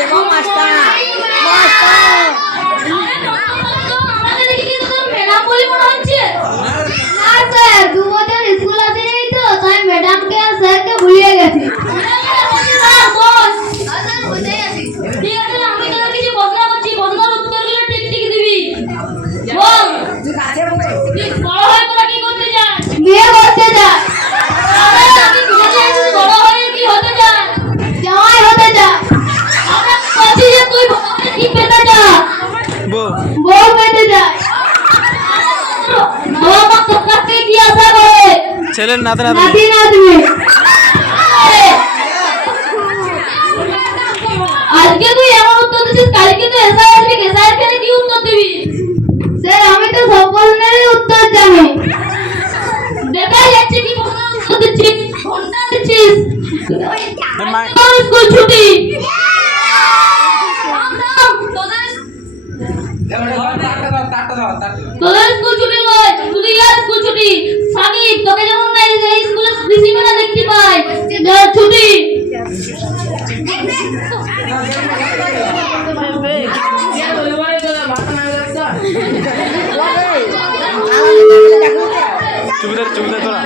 দেখো master master আমাদের দেখি কিন্তু তোর ম্যাডাম বলে মনে হচ্ছে। না স্যার 2 বছর স্কুল আসি নাই তো তাই ম্যাডামকে আর স্যারকে ভুলিয়ে গেছি। ঠিক আছে আমি তোর কিছু প্রশ্ন করছি, প্রশ্নের উত্তরগুলো ঠিক ঠিক দিবি। বল বড় হয়ে তোরা কি করতে চাস? বিয়ে করতে চাই। আরে আমি বুঝে গেছি বড় হয়ে কি হতে চাস? জামাই হতে চাই। আমরা বলছি যে তুই বড় হয়ে কি পেতে চাস? বউ পেতে চাই। বাবা মা তোর কাছ থেকে কি আশা করে? ছেলের নাতি নাতি নাতনি। আজকে তুই এমন উত্তর দিচ্ছিস, কালকে তো এসআই আসবে, এসআই খেলে কি উত্তর দিবি? স্যার আমি তো সব প্রশ্নেরই উত্তর জানি। দেখা যাচ্ছে কি প্রশ্নের উত্তর দিচ্ছিস, ঘন্টা দিচ্ছিস। মা- তোর স্কুল ছুটি। তোদের স্কুল ছুটি নয়, শুধু ইয়ার স্কুল ছুটি। সাকিব তোকে যেমন না এই স্কুলে ডিসিপ্লিন দেখতে পাই, যার ছুটি। চুপ দে তোরা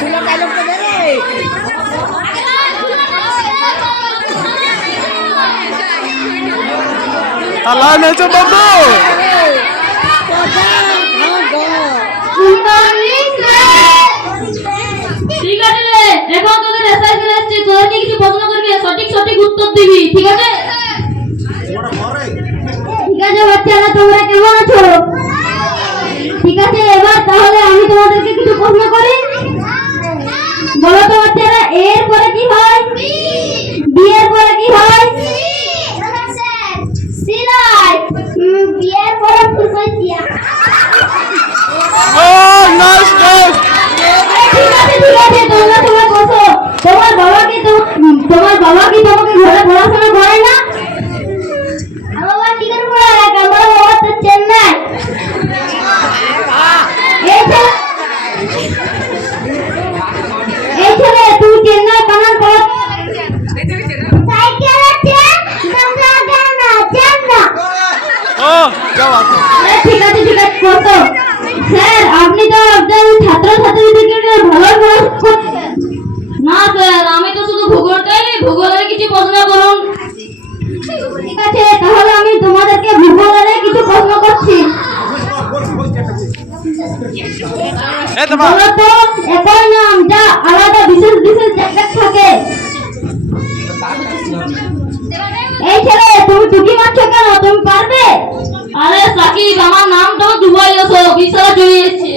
তুলো ডায়লগ তো দে রে আল্লাহ নেচো বাবু গুড মর্নিং স্যার। ঠিক আছে রে, এখন তোদের এসআই চলে আসছে, তোদেরকে কিছু প্রশ্ন করবি, সঠিক সঠিক উত্তর দিবি, ঠিক আছে? ঠিক আছে বাচ্চারা তোমরা কেমন আছো? ঠিক আছে এবার তাহলে আমি তোমাদেরকে কিছু প্রশ্ন করি। বলো তো বাচ্চারা এর পরে কি হয়? বি এর পরে কি হয়? সিলাই। বি এর পরে ফুলকইয়া। ও নাইস নাইস ঠিক আছে তোমরা বসো। তোমার বাবা কি তোমাকে ঘরে পড়াশোনা করে না? আমার বাবা কি করে পড়ায়? আমার বাবা তো চেন্নাই। এই ছেলে তুমি চেন্নাই বানান করো। সাইকেল আছে না চেন্নাই। ও क्या बात है ঠিক আছে বসো। স্যার আপনি তো একজন ছাত্রছাত্রীদেরকে ভালো করছেন। না স্যার, আমি তো শুধু ভূগোলটাই, ভূগোলের কিছু প্রশ্ন করুন। ঠিক আছে তাহলে আমি তোমাদেরকে ভূগোলের কিছু প্রশ্ন করছি। ए तबा বলো তো একই নাম যা আলাদা বিশেষ বিশেষ জায়গা থাকে। এই ছেলে তুমি টুকি মারছো কেন? তুমি পারবে? আরে সাকিব, আমার নামটাও দুবাই এসো, বিশাল চলে এসছে।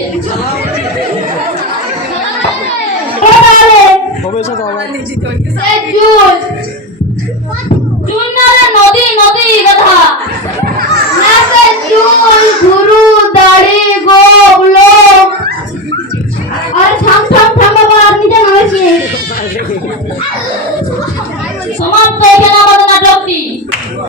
তাহলে হবে সে তো এই জুল